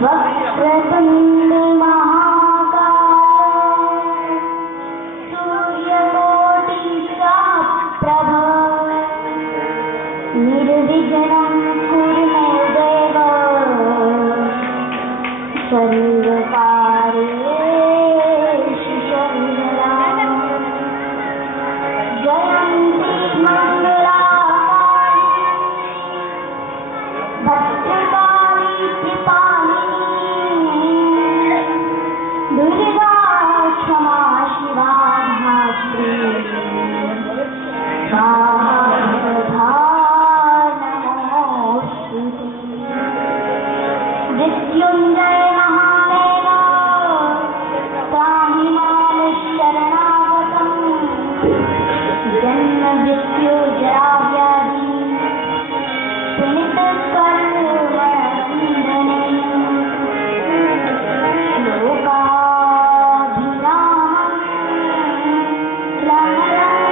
वक्रतुण्ड महाकाय सूर्यकोटि समप्रभ निर्विघ्नं कुरु मे देव सर्वकार्येषु सर्वदा जयन्ती मंगलाकाली भद्रकाली कृपालिनी दुर्गा क्षमा शिवा धात्री स्वाहा नमोस्तुते। मृत्युंजय महादेव त्राहि मां शरणागतम् जन्म मृत्यु जरा व्याधि पुनित कर्मवन्दने लोकाभिरामं रमणं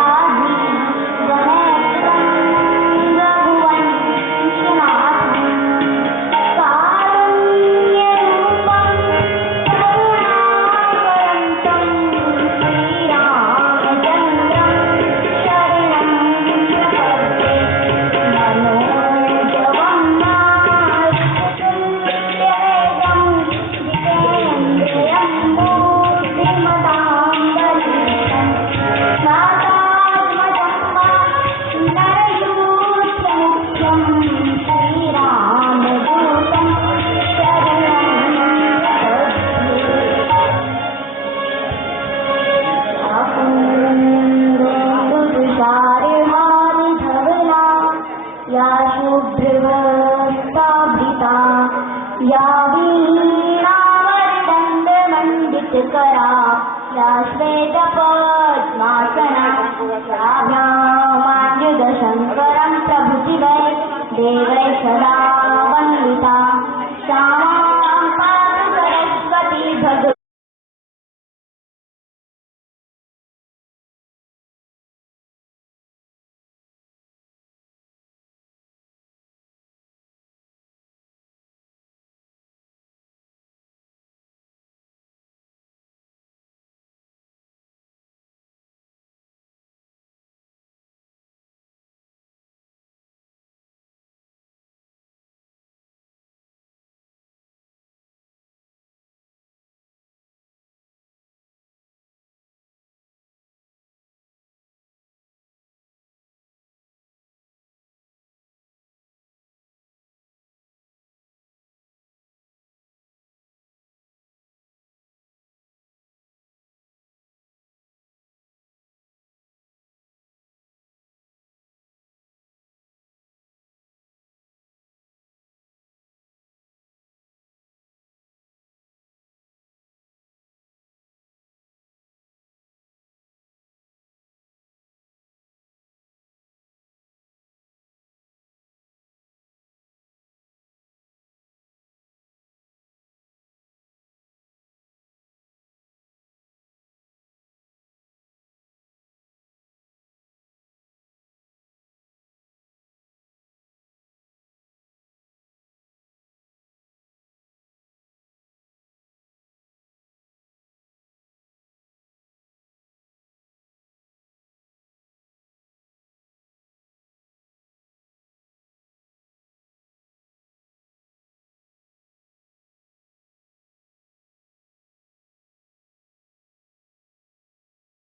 राजीवनेत्रं रघुवंशनाथं कारुण्यरूपं करुणाकरन्तं श्रीरामचन्द्रं शरणं प्रपद्ये। मनोजवं मारुततुल्यवेगं जितेन्द्रियं बुद्धिमतां बलीयं नाथात्मजं नरयूथमुख्यं श्रीरामदूतं शरणं प्रपद्ये। या शुभ्रवस्त्राभृता या वीणावरदण्डमण्डितकरा या श्वेतपद्मासना श्यामायुधशङ्करं प्रभुचिवै देवै सदा वन्दिता सा मां पातु सरस्वती भगवती।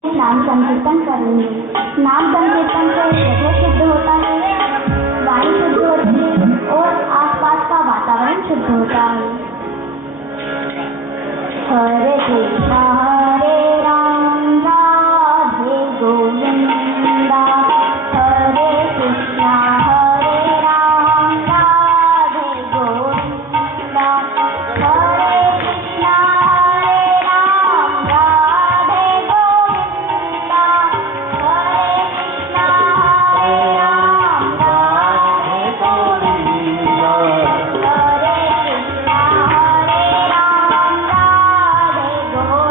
नाम संकीर्तन करेंगे। नाम संकीर्तन से हृदय शुद्ध होता है, वाणी शुद्ध होती है और आसपास का वातावरण शुद्ध होता है। हरे कृष्णा हरे राम राधे गोविंदा हरे कृष्णा हरे राम राधे गोविंदा हरे कृष्णा हरे राम राधे गोविंदा हरे कृष्णा हरे राम राधे गोविंदा हरे कृष्णा हरे राम राधे गोविंदा।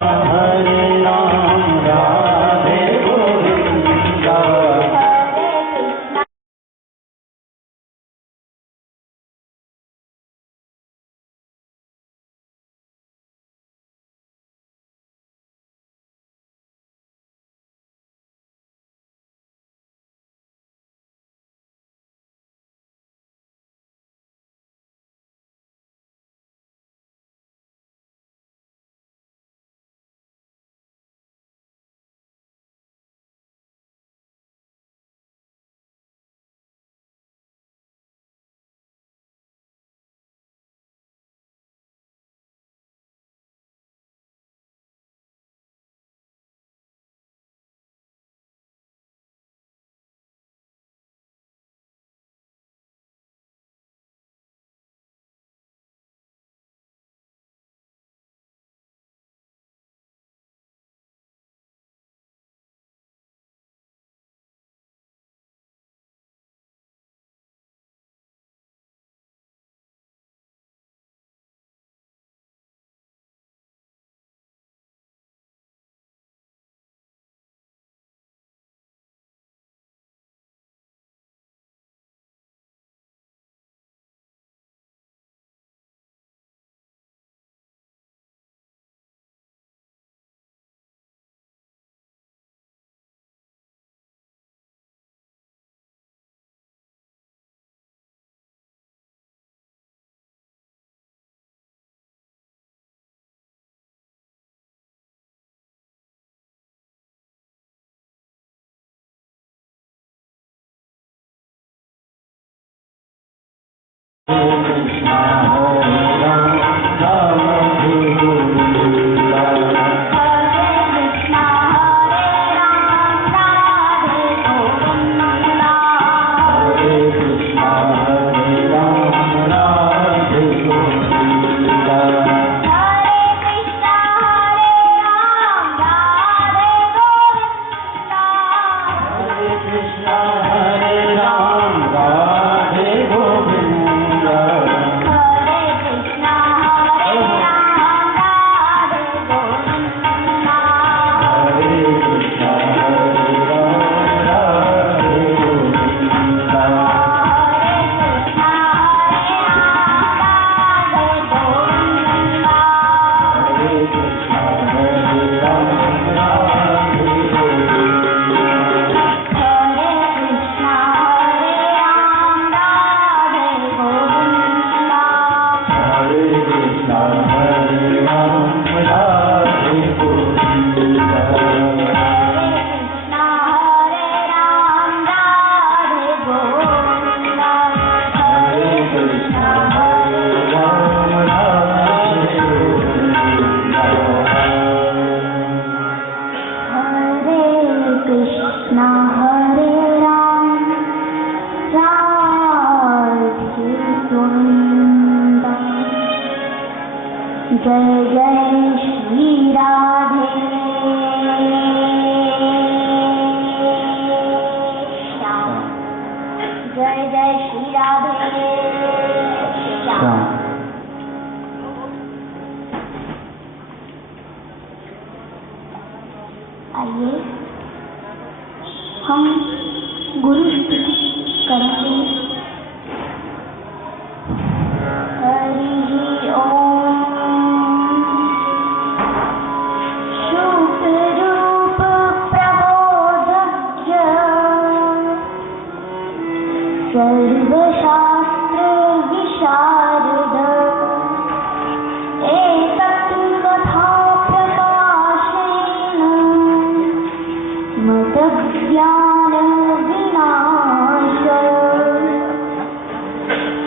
हरे राम राधे गोविंद हरे कृष्णा कृष्णा हरे राम राधे गोविंद हरे कृष्णा हरे राम राधे गोविंद हरे कृष्णा हरे राम राधे गोविंद हरे कृष्णा हरे राम राधे गोविंद हरे कृष्णा हरे राम राधे गोविंद हरे कृष्णा हरे राम राधे गोविंद हरे कृष्णा हरे राम राधे गोविंद हरे कृष्णा हरे राम राधे गोविंद हरे कृष्णा हरे राम राधे गोविंद हरे कृष्णा हरे राम राधे गोविंद हरे कृष्णा हरे राम राधे गोविंद हरे कृष्णा हरे राम राधे गोविंद हरे कृष्णा हरे राम राधे गोविंद हरे कृष्णा हरे राम राधे गोविंद जय जय श्री राधे श्याम जय जय श्री राधे श्याम आइए हम गुरु स्तुति करेंगे। हरि ओम शुभ रूप प्रबोधज्ञ सर्वशास्त्र विशारद एतत् कथा प्रकाशेन मदज्ञान विनाश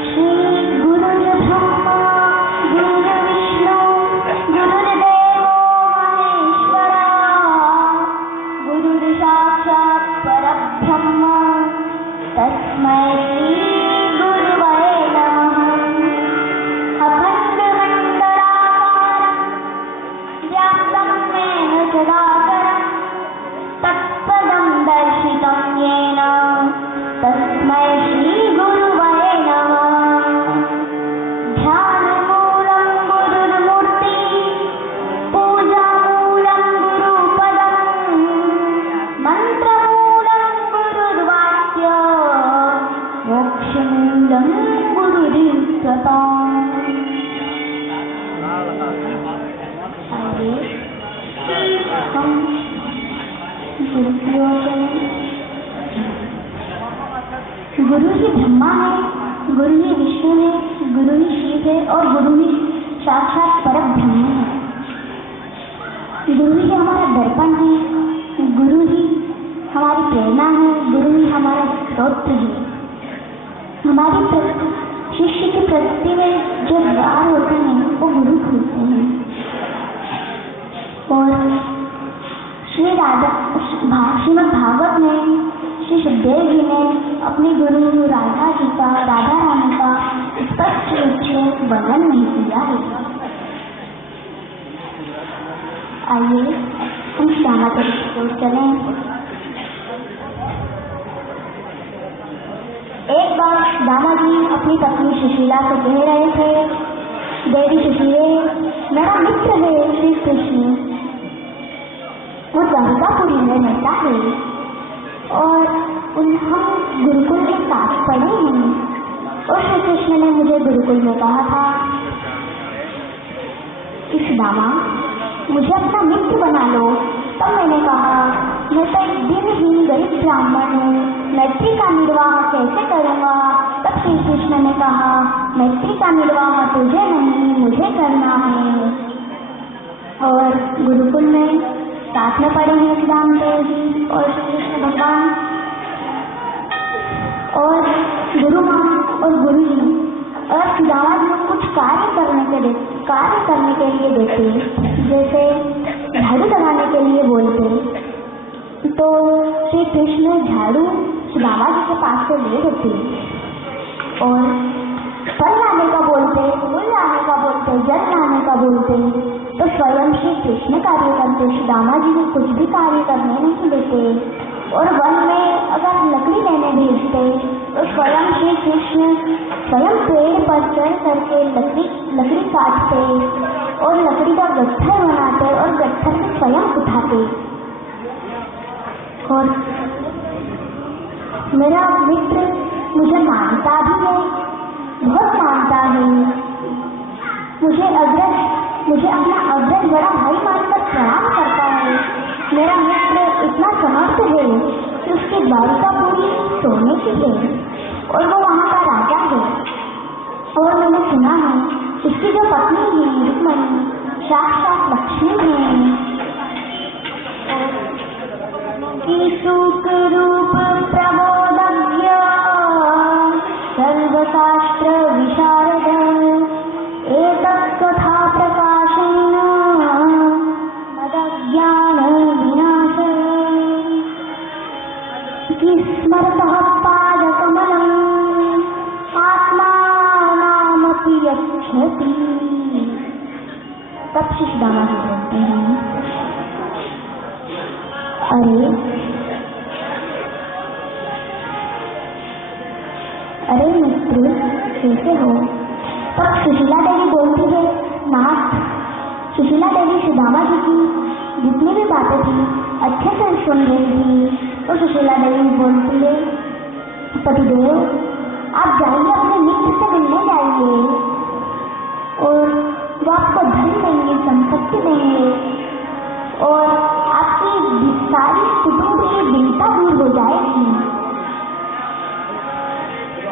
श्री गुरुर्ब्रह्मा गुरुर्विष्णु गुरुर्देवो महेश्वरा गुरुर्साक्षात् परब्रह्म तस्मै श्री गुरुवे नमः अखण्डमण्डलाकारं व्याप्तं येन चराचरं तत्पदं दर्शितं येन तस्मै श्री गुरुवे नमः ध्यानमूलं गुरुर्मूर्ति पूजामूलं हम गुरु की ओर चलें। गुरु ही ब्रह्मा है, गुरु ही विष्णु है, गुरु ही शिव है और गुरु ही साक्षात परम ब्रह्म है। गुरु ही हमारा दर्पण है, गुरु ही हमारी प्रेरणा है, गुरु ही हमारा स्रोत है। हमारी शिष्य की प्रगति में जो द्वार होते हैं वो गुरु खुलते हैं। और श्रीमद् भागवत में श्री सुखदेव जी ने अपने गुरु राधा रानी का स्पष्ट रूप से वर्णन नहीं किया है। आइए हम श्यामाचरित्र की ओर चलें। एक बार दादाजी अपनी पत्नी सुशीला से कह रहे थे, देवी सुशीले, मेरा मित्र है श्री कृष्ण, वो द्वारिकापुरी में रहता है और हम गुरुकुल के साथ पढ़े हैं। और श्री कृष्ण ने मुझे गुरुकुल में कहा था कि सुदामा मुझे अपना मित्र बना लो। तब मैंने कहा मैं तो एक दिनहीन गरीब ब्राह्मण हूँ, मैत्री का निर्वाह कैसे करूँगा। तब श्री कृष्ण ने कहा मैत्री का निर्वाह तुझे नहीं मुझे करना है। और गुरुकुल में साथ में पढ़े हैं रामदेव जी और श्री कृष्ण भगवान और गुरु माँ और गुरु जी और सुदामा जी कुछ कार्य करने के लिए देते, जैसे झाड़ू लगाने के लिए बोलते तो श्री कृष्ण झाड़ू सुदामा जी के पास से ले लेते और फल लाने का बोलते, फूल लाने का बोलते, जल लाने का बोलते तो स्वयं श्री कृष्ण कार्य करते, सुदामा जी को कुछ भी कार्य करने नहीं देते। और वन में अगर लकड़ी लेने भेजते तो स्वयं श्री कृष्ण स्वयं पेड़ पर चढ़ करके लकड़ी काटते और लकड़ी का गट्ठर बनाते और गट्ठर से स्वयं उठाते। और मेरा मित्र मुझे मानता भी है, बहुत मानता है, मुझे अपना अग्रज बड़ा भाई मानकर प्रणाम करता है। मेरा मित्र इतना समर्थ है कि उसकी द्वारिकापुरी सोने की है और वो वहाँ का राजा है। और मैंने सुना है इसकी जो पत्नी है रुक्मणी साक्षात लक्ष्मी है। सुख रूप प्रबोधज्ञ सर्वशास्त्र विशारद एतत्कथा प्रकाशेन मदज्ञान विनाश स्मरतः पादकमलम् आत्मानामपि यच्छति। तब श्री सुदामा जी बोलते हैं, अरे मित्र कैसे हो। तब सुशीला देवी बोलती है, नाथ। सुशीला देवी सुदामा जी की जितनी भी बातें थी अच्छे से सुन रही थी। तो सुशीला देवी बोलती है, पतिदेव आप जाइए अपने मित्र से मिलने जाइए और वो आपको धन देंगे, संपत्ति देंगे और आपकी सारी कुटुंब की चिंता दूर हो जाएगी।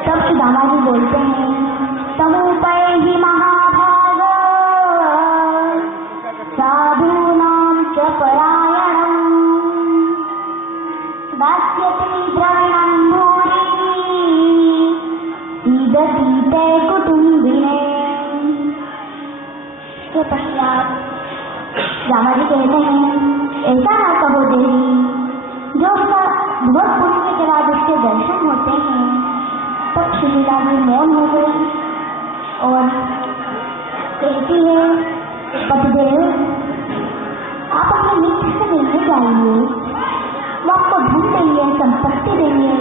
तब सुदामा जी बोलते हैं, तमुपैहि महाभाग साधूनां च परायणम् दास्यति द्रविणं भूरि सीदति ते कुटुम्बिने। इसके पश्चात रामा जी कहते हैं, ऐसा ना कहो देवी, जो उसका बहुत पुण्य के बाद उसके दर्शन होते हैं। तब सुशीला जी मौन हो गई और कहती है, पतिदेव आप अपने मित्र से मिलने जाइए, वो आपको धन देंगे, संपत्ति देंगे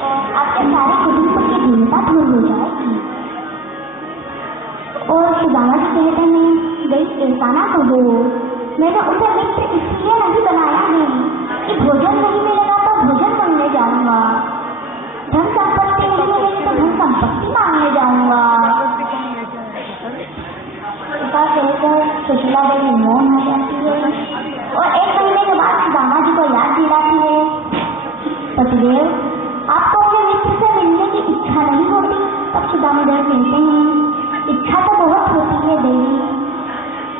और आपके सारे कुटुंब की चिंता दूर हो जाएगी। और सुदामा जी कहते हैं, भाई ऐसा ना कहो, मैंने उसे मित्र इसलिए नहीं बनाया है कि भोजन नहीं मिलेगा तो भोजन मांगने जाऊंगा, धन संपत्ति नहीं मिलेगी तो धन संपत्ति मांगने जाऊंगा। का कहकर सुशीला देवी मौन हो जाती है और 1 महीने के बाद सुदामा जी को याद दिलाती है, पतिदेव आपको अपने मित्र से मिलने की इच्छा नहीं होती? तब सुदामा देव कहते हैं, इच्छा तो बहुत होती है देवी,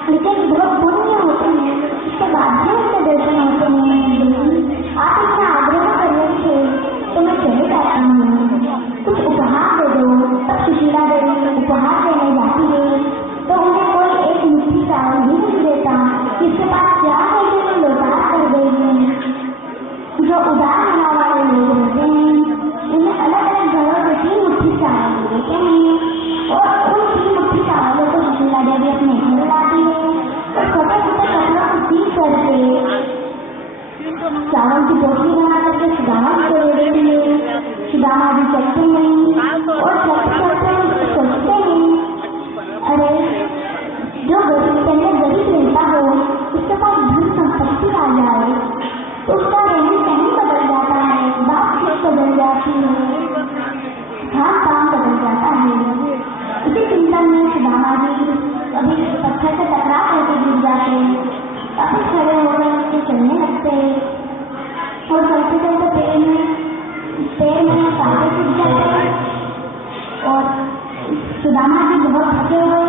लेकिन बहुत पुण्य होते हैं, इसके बाद ही उनके दर्शन होते हैं। देवी आप इतना आग्रह कर रहे थे तो मैं चले जाता हूँ, कुछ उपहार दे दो। तब सुशीला देवी उपहार देने जाती है तो उन्हें कोई एक मुट्ठी चावल भी नहीं देता, जिसके पास क्या है कि तो लौटा कर गई है। जो उदार मना वाले लोग होते हैं उन्हें अलग अलग घरों से 3 मुट्ठी चावल देते हैं और उन 3 मुट्ठी चावलों को सुशीला देवी अपने घर लाती है और छोटे छोटे कपड़ों को सीख करके चावल की टोकरी बना करके सुदामा जी को दे देती है। सुदामा जी चलते हैं और चलते चलते सोचते हैं, अरे जो पहले गरीब रहता हो उसके पास धन संपत्ति आ जाए तो उसका रहन सहन बदल जाता है, बातचीत बदल जाती है, खान पान बदल जाता है। इसी चिंता में सुदामा जी अभी पत्थर से टकरा करके गिर जाते हैं, काफी खड़े होकर उसके चलने लगते हैं और चलते चलते पैर में कांटे टूट जाते हैं और सुदामा जी बहुत थके हुए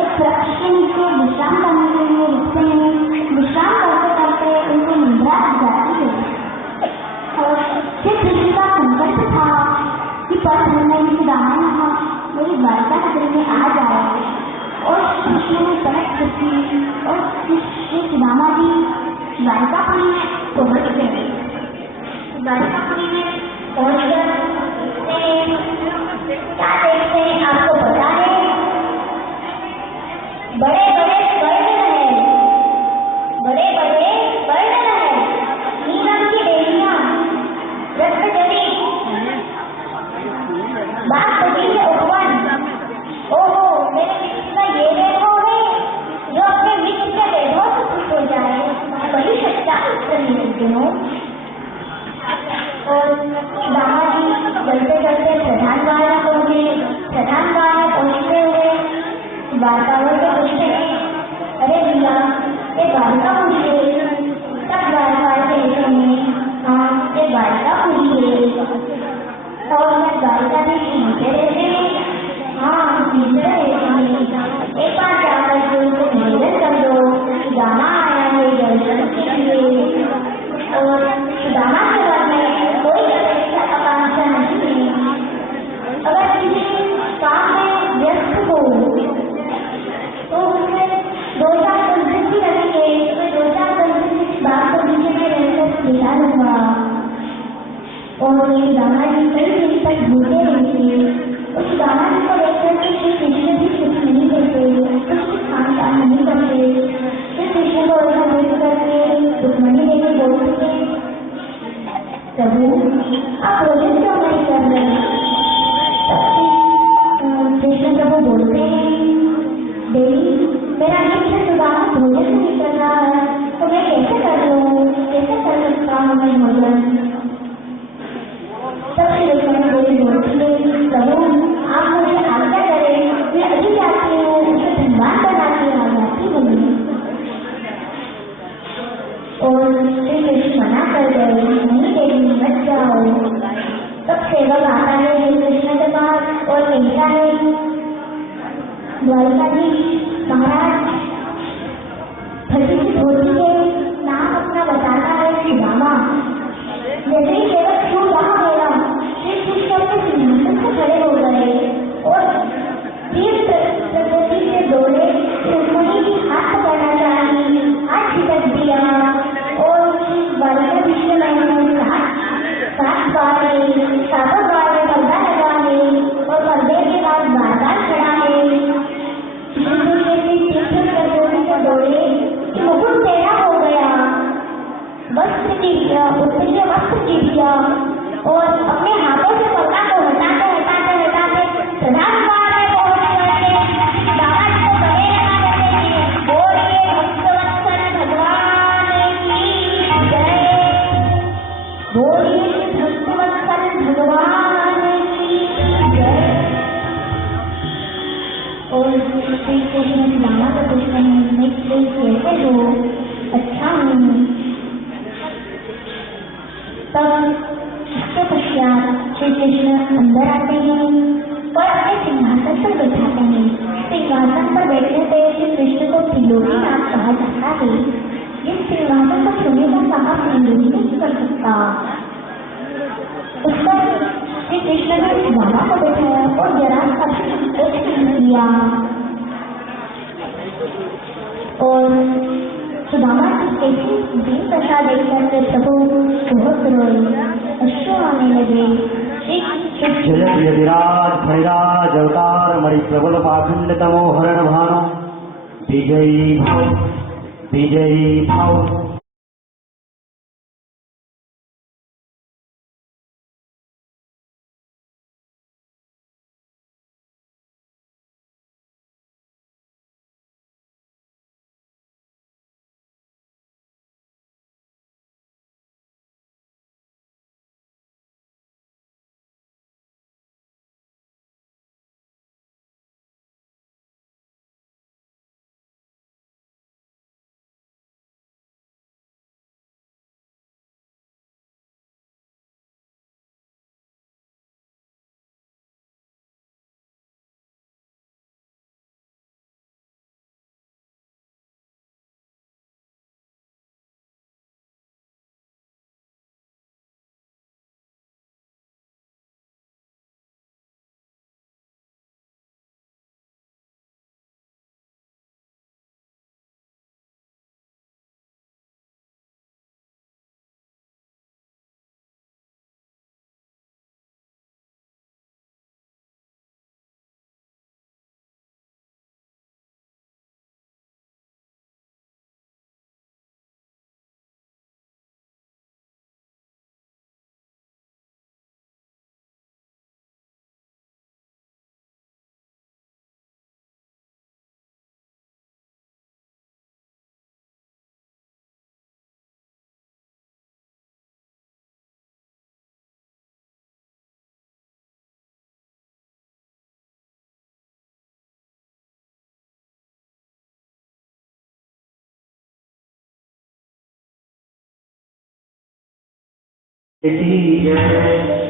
एक वृक्ष के नीचे विश्राम करने के लिए रुकते हैं। विश्राम करते करते उनको निद्रा आ जाती है और फिर किसी का संकल्प था कि पर धन सुदामा मेरी द्वारका नगरी में आ जाए और कृष्ण ने पलट चुकी और श्री सुदामा जी द्वारकापुरी में पहुंच गए। द्वारकापुरी में पहुंच गए क्या देखते हैं आपको पता है? बड़े बड़े स्वर्ण है, बड़े बड़े स्वर्ण है, नीलम की देवियां, रक्त जड़ी, बागपति के उपवन। ओहो मेरे मित्र का ये देखो है जो अपने मित्र के वैभव से खुश हो जाए, बड़ी सच्चा मित्र मिलते हो। और सुदामा जी चलते चलते प्रधान द्वार में पहुंचे। प्रधान द्वार में पहुंचते हुए वार्तावर को पूछते हैं, अरे भैया ये द्वारका पूरी है? तब द्वारपाल कहते हैं, हाँ ये द्वारका पूरी है और मैं द्वारका भी सीखते रहते हैं। हाँ सीखते रहते हैं, एक बार जाकर के उनको निवेदन कर दो, सुदामा आया है दर्शन के लिए। और सुदामा के घर में कोई अपेक्षा आकांक्षा नहीं है, अगर किसी काम में व्यस्त हो तो उसमें 2-4 दिन भी लगेंगे, तो 2-4 दिन की बात को बीच में रहकर खिला लूंगा। और ये सुदामा जी कई दिन तक भूलते रहेंगे। उस सुदामा जी को देखकर के श्री कृष्ण भी कुछ नहीं कहते, कुछ खान पान नहीं करते। श्री कृष्ण को ऐसा देख करके रुक्मणी देवी बोलते हैं, प्रभु आप भोजन क्यों नहीं कर रहे? कृष्ण प्रभु बोलते हैं, देवी मेरा मित्र सुदामा भोजन नहीं कर रहा है तो मैं कैसे कर लूँ, कैसे कर सकता हूँ मैं भोजन? तब श्री रुक्मणी देवी बोलती है, प्रभु आप मुझे आज्ञा करें, मैं अभी जाती हूँ उसे धनवान बना के आ जाती हूँ। और श्री कृष्ण मना कर गए, नहीं देवी मत जाओ। तब सेवक आता है श्री कृष्ण के पास और कहता है, द्वारकाधीश महाराज धरती की धोती के नाम अपना बताना है सुदामा। जैसे ही सेवक क्यों कहा गया श्री कृष्ण के सिंहासन से खड़े हो गए और तीर प्रकृति से दौड़े, रुक्मणी की हाथ पकड़ना चाहिए, हाथ झिटक दिया और द्वारकाधीश ने कहा 7 बार में पर्दा लगा है और पर्दे के बाद बाजार खड़ा है। दौड़े मुकुट टेढ़ा हो गया, वस्त्र गिर गया और अपने हाथों से पर्दा को हटाते हटाते हटाते प्रधान द्वार में पहुंच गए। दादा जी को गले लगा देते हैं, बोलिए भक्तवत्सल भगवान की जय, बोलिए भक्तवत्सल भगवान की जय। और श्री कृष्ण सुदामा को अंदर आते हैं और अपने सिंहासन पर बैठाते हैं। सिंहासन पर बैठने पे श्री कृष्ण को त्रिलोकीनाथ कहा जाता है। इस सिंहासन को छूने का साहस नहीं कर सकता। उस पर श्री कृष्ण ने सुदामा को बैठाया और जरा कुछ किया और सुदामा की कैसी दीन दशा देखकर प्रभु बहुत रोए, अश्रु आने लगे। जय विराज भैराज अवतार मणि प्रबल पाखंड तमो हरण भानो विजयी भाव।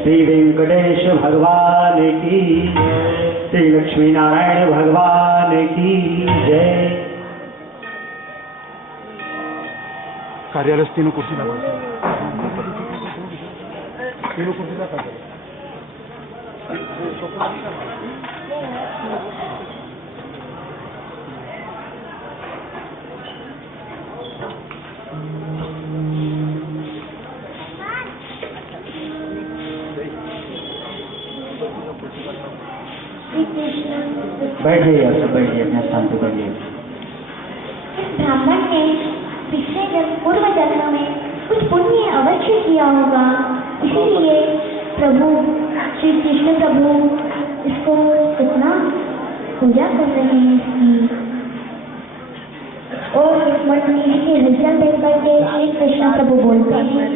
श्री वेंकटेश भगवान की, श्री लक्ष्मी नारायण भगवान की जय। कार्यालय तीनों कुर्सी लगा, तीनों कुर्सी लगा। बैठ जाइए, सब बैठिए, अपने स्थान पर बैठिए। ब्राह्मण ने पिछले पूर्व जन्म में कुछ पुण्य अवश्य किया होगा, इसीलिए प्रभु श्री कृष्ण प्रभु इसको कितना पूजा कर रहे हैं इसकी। और रुक्मणी जी की हलचल देख करके श्री कृष्ण प्रभु बोलते हैं,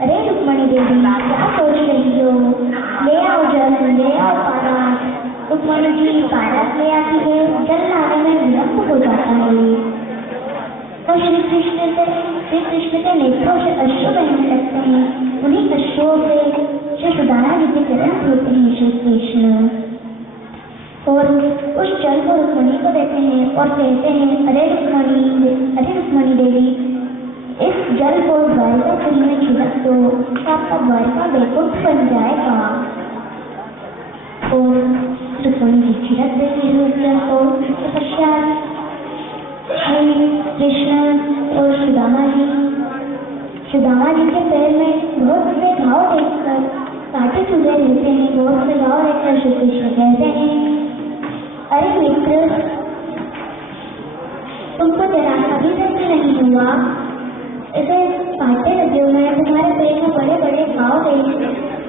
अरे रुक्मणी देवी क्या सोच रही हो, ले आओ जल, ले आओ पारा। रुक्मणी जी पारस ले आती है, जल लाने में विलंब हो जाता है और श्री कृष्ण के नेत्रों से अश्रु बहने लगते हैं। उन्हीं अश्रुओं से श्री सुदामा जी के चरण धोते हैं श्री कृष्ण और उस जल को रुक्मणी को देते हैं और कहते हैं, अरे रुक्मणी देवी, इस जल को द्वारिकापुरी में छिड़क दो, आपका द्वारिका वैकुंठ बन जाएगा। और रुक्मणी जी छिड़क देती है उस जल को। पश्चात कृष्ण और सुदामा जी के पैर में बहुत से घाव देखकर कांटे चुभे रहते हैं। बहुत से घाव देखकर श्री कृष्ण कहते हैं, अरे मित्र, तुमको जरा सा भी दर्द नहीं हुआ, ऐसे कांटे लगे हुए हैं तुम्हारे पेट में, बड़े बड़े घाव देख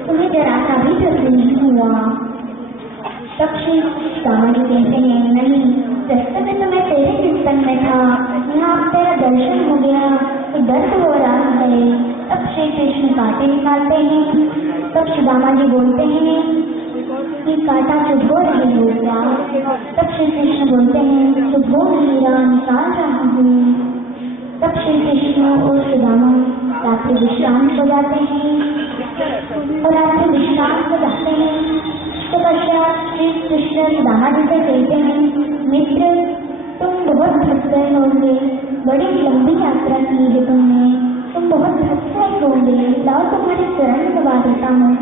तुम्हें जरा सा भी दर्द नहीं हुआ। तब श्री सुदामा जी कहते हैं, नहीं, रास्ते में तो मैं तेरे चिंतन में था, यहाँ तेरा दर्शन हो गया तो दर्द हो रहा है। तब श्री कृष्ण कांटे निकालते हैं। तब सुदामा जी बोलते हैं कि कांटा चुभो रहे हो क्या? तब श्री कृष्ण बोलते हैं, चुभो नहीं रहा, निकाल रहा हूँ। तब श्री कृष्ण और सुदामा रात्रि विश्राम हो जाते हैं। और रात्रि विश्राम को जाते हैं। तो पश्चात श्री कृष्ण सुदामा जी से कहते हैं, मित्र तुम बहुत थक गए होंगे, बड़ी लंबी यात्रा की है तुमने, तुम बहुत थक गए होंगे, लाओ तुम्हारे चरण दबा देता हूँ।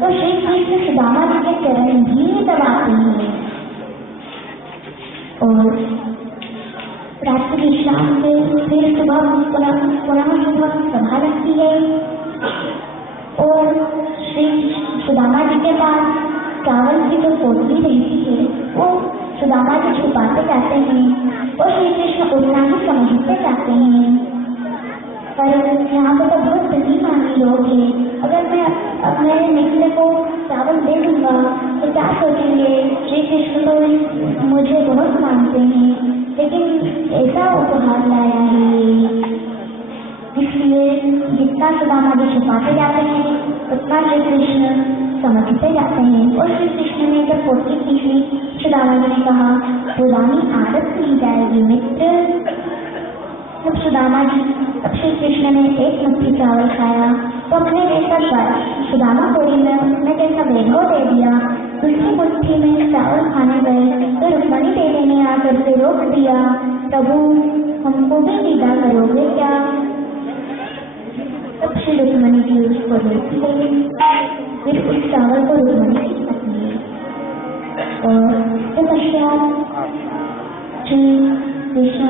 तो श्री कृष्ण सुदामा जी के चरण भी दबाते हैं और रात्रि विश्राम से फिर सुबह पुनः सुबह सभा लगती है और श्री सुदामा जी के पास चावल की जो पोटली रहती है वो सुदामा जी छुपाते जाते हैं और श्री कृष्ण उतना ही समझते जाते हैं। पर यहाँ पे तो बहुत धनीमानी लोग हैं, अगर मैं अपने मित्र को चावल दे दूंगा तो क्या सोचेंगे, श्री कृष्ण तो मुझे बहुत मानते हैं लेकिन ऐसा उपहार लाया है। इसलिए जितना सुदामा जी छुपाते जाते हैं उतना श्री कृष्ण समझते जाते हैं। और श्री कृष्ण ने जब पोटली खींची, सुदामा जी ने कहा, पुरानी आदत ली जाएगी मित्र। जब श्री कृष्ण ने एक मुट्ठी चावल खाया तो अपने जैसा सुदामा कोड़ी में उसने जैसा वैभव दे दिया। दूसरी मुट्ठी में चावल खाने गए तो रुक्मणी देवी ने आकर के रोक दिया, प्रभु हमको भी विदा करोगे क्या? तब श्री रुक्मणी जी उसको देखती गई, फिर उस चावल को रुक्मणी की पत्नी और इसके पश्चात श्री कृष्ण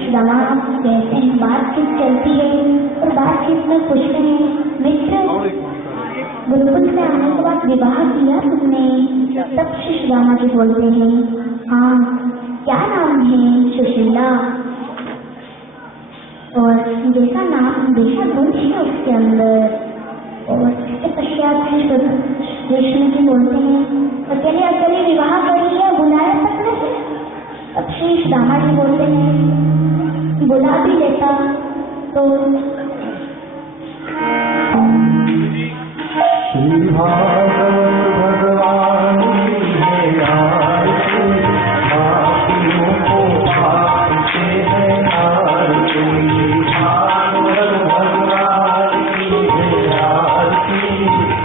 सुदामा कहते हैं, बातचीत चलती है और बातचीत में पूछते हैं, मित्र गुरुकुल से आने के बाद विवाह किया तुमने? तब श्री सुदामा जी बोलते हैं, हाँ, क्या नाम है? सुशीला। और जैसा नाम जैसा गुण है उसके अंदर। और इसके पश्चात कृष्ण जी बोलते हैं, अकेले अकेले विवाह कर लिया, बुलाया तक नहीं? अब श्री सुदामा जी बोलते हैं, बुला भी लेता तो श्री भागवत भगवान की है आरती, पापियों को पापते हैं आरती। भागवत भगवान की है आरती,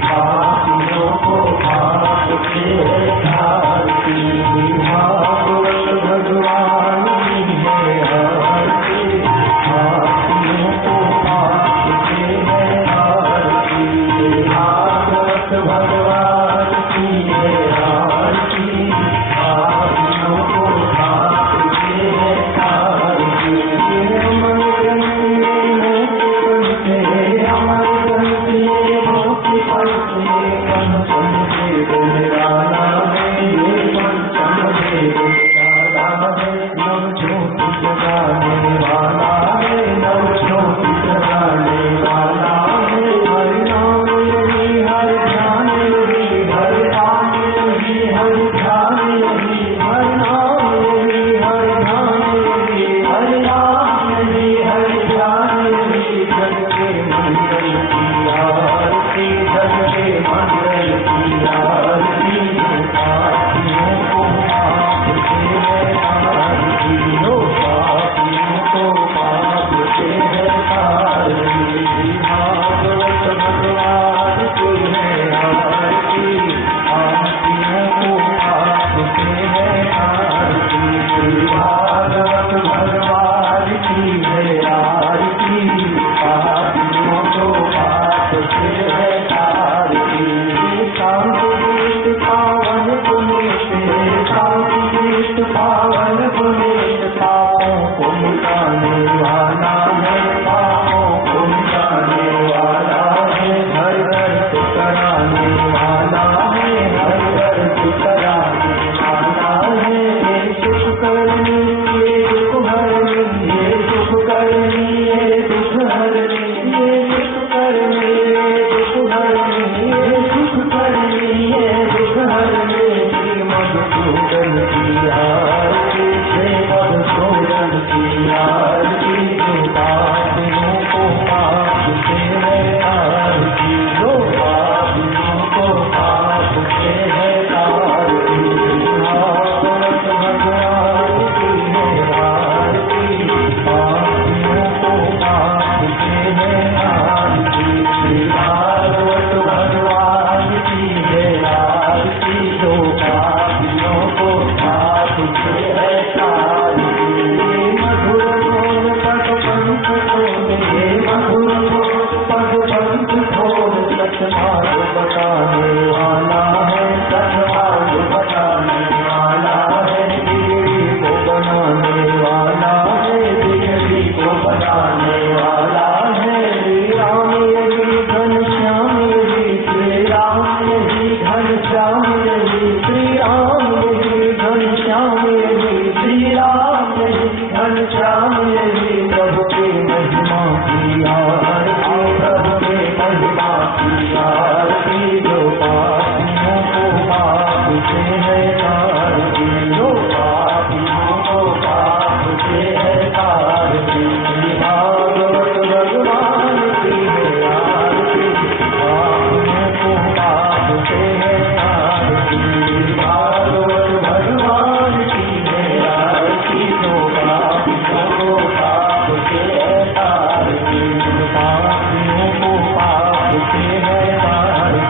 पापियों को पापते हैं आरती। भागवत भगवान की है आरती, पापियों को पापते हैं आरती। भागवत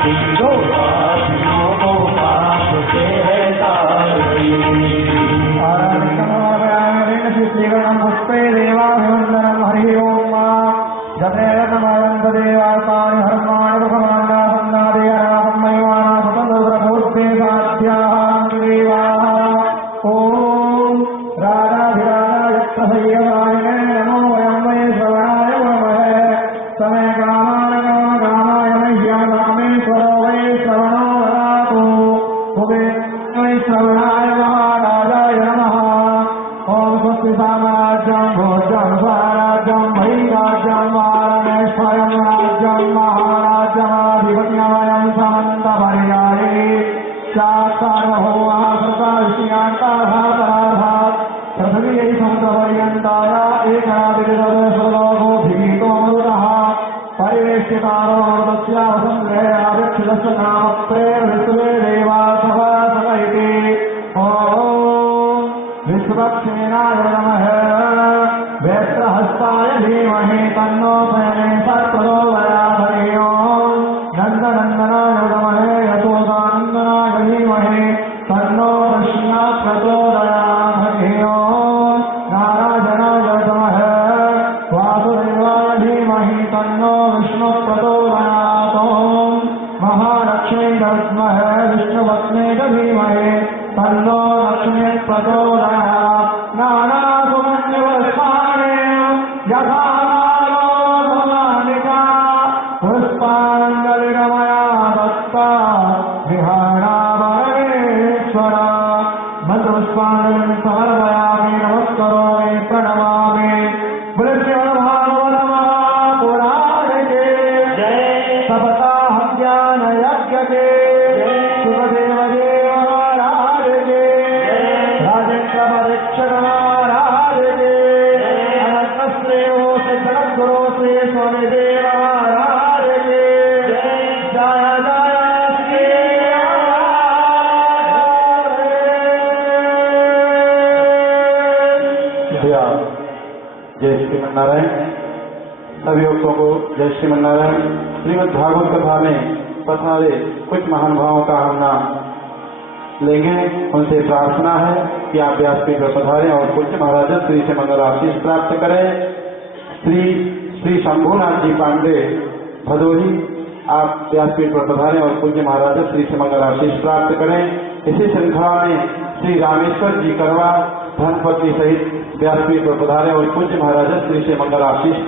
तीनों पापियों को पाप से है तारती। आराधनम पुष्पे देवाभिवंदनम हरि ओम जपेन नमयंत देवासानि हरमाण भगवाना सन्नादयानां मयवाना स्वतंत्रप्रभूते साध्याः देवाः। ओम राधाधिराधाय प्रसय्यवाय नमो वयं वै श्रवणाय नमः। समय कामाय मह्यं रामेश्वरो वै श्रवणो ददातु। उभे वै श्रवणाय महाराजाय नमः। ओम स्वस्ति साम्राज्यं भोज्यं स्वराज्यं महीराज्यं वारणेश्वरं राज्यं महाराज्यमाधिपत्यमयं समन्तपर्याये साक्षार्वभौमः सर्वविषयान्तर्भातराभात् पृथिवी समुद्रपर्यन्ताय एकादिविदर्शलोकोऽभिगीतोऽमृतः परिवेष्टितारो तस्यावसङ्ग्रहे आरक्षितस्य नामत्रे विश्वे देवासः सकैते। विश्वक्षेणाय नमः। वेत्रहस्ताय धीमहि तन्नो सोमेश्वर प्रचोदयात्। नन्दनन्दनाय नमः। यशोदानन्दनाय धीमहि तन्नो कृष्णः प्रचोदयात्। नारायणाय नमः। वासुदेवाय धीमहि तन्नो विष्णुः प्रचोदयात्। महालक्ष्मी नमः। विष्णुपत्नी धीमहि तन्नो लक्ष्मी प्रचोदयात्। नानासुमन्यवस्माने यथा भवानिका पुष्पाञ्जलिरमया दत्ता विहारावरणेश्वर। मन्त्रपुष्पाञ्जलिं समर्पयामि नमस्करोमि प्रणमामि। पुराणे सपताह ज्ञान यज्ञ के सुखदेव देव महाराज के राजेन्द्र परीक्षण महाराज के अनंत श्रेयो से जगद्गुरु श्री स्वामी देव महाराज के जय जय श्री राम। जय श्रीमन्नारायण। सभी भक्तों को जय श्रीमन्नारायण। श्रीमद् भागवत कथा में पधारे कुछ महानुभावों का हम नाम लेंगे। उनसे प्रार्थना है कि आप व्यासपीठ पर पधारें और पूज्य महाराज श्री से मंगल आशीष प्राप्त करें। श्री शंभुनाथ जी पांडे भदोही, आप व्यासपीठ पर पधारें और पूज्य महाराज श्री से मंगल आशीष प्राप्त करें। इसी श्रृंखला में श्री रामेश्वर जी करवा धर्मपत्नी सहित व्यासपीठ पर पधारें और पूज्य महाराज श्री से मंगल आशीष प्राप्त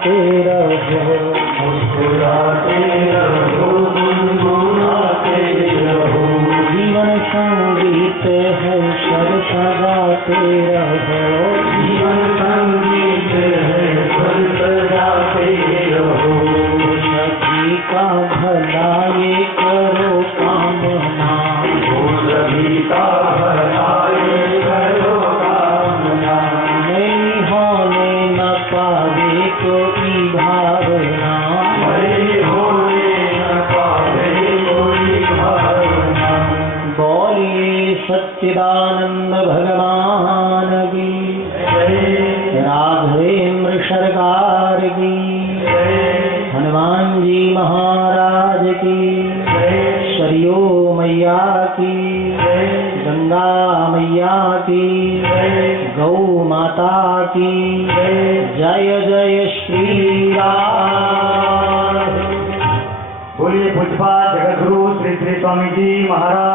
गुनगुनाते रहो, मुस्कुराते रहो, गुनगुनाते रहो। जीवन संगीत है स्वर सजाते रहो, जीवन संगीत है स्वर सजाते रहो। सभी का भला ये करो कामना, सभी का भला ये करो कामना। नहीं होने न पावे कोई भावना, नहीं होने न पावे कोई भावना। बोलिए सच्चिदानंद भगवान की, राघवेंद्र सरकार की, हनुमान जी महाराज की, सरयू मैया की, गंगा मैया की, गौ माता की, जय जय श्री राम। बोलिए पूज्यपाद जगद्गुरु श्री श्री स्वामी जी महाराज